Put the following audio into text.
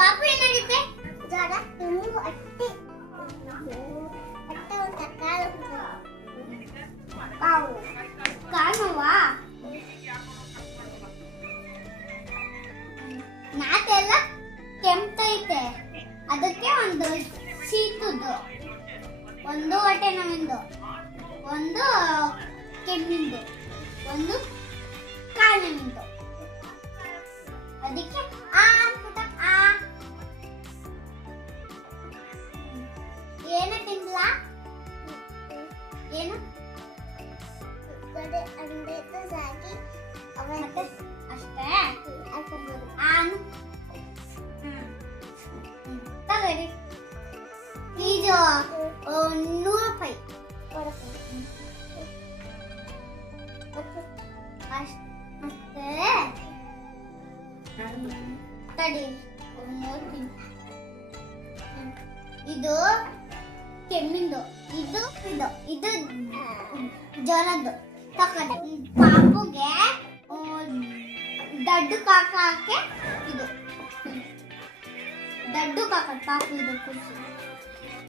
ಪಾಪು ಏನಾಗಿದೆ? ಜಾಗ ಇನ್ನೂ ಅಟ್ಟಿ, ಅಟ್ಟ ಒಂದು ಕಾಲ ಪಾವು ಕಾಣುವಾ? ನಾತೆಲ್ಲ ಕೆಂಪ್ತೈತೆ ಅದಕ್ಕೆ ಒಂದು ಸೀತುದು ಒಂದು ಹೊಟ್ಟೆ ನಮ್ಮಿಂದು ಒಂದು ಕೆಮ್ಮಿಂದು. ಒಂದು ಕಾಲಿನಿಂದು. ಅದಕ್ಕೆ ಏನು ತಿನ್ಲಾ ಏನು? ಅಷ್ಟೇ? ಆನು. ತಗಡಿ ಇದು ನೂರು ರೂಪಾಯಿ ಅಷ್ಟೇ ತಡಿ. ನೋಡ್ತೀನಿ ಇದು ಕೆಮ್ಮಿಂದು ಇದು ಇದು ಇದು ಜ್ವರದ್ದು ತಕೊಂಡೆ ಪಾಪುಗೆ ದಡ್ಡು ಕಾಕಕ್ಕೆ ಇದು. ದಡ್ಡು ಕಾಕ ಪಾಪು ಇದು ಕುರ್ಚಿ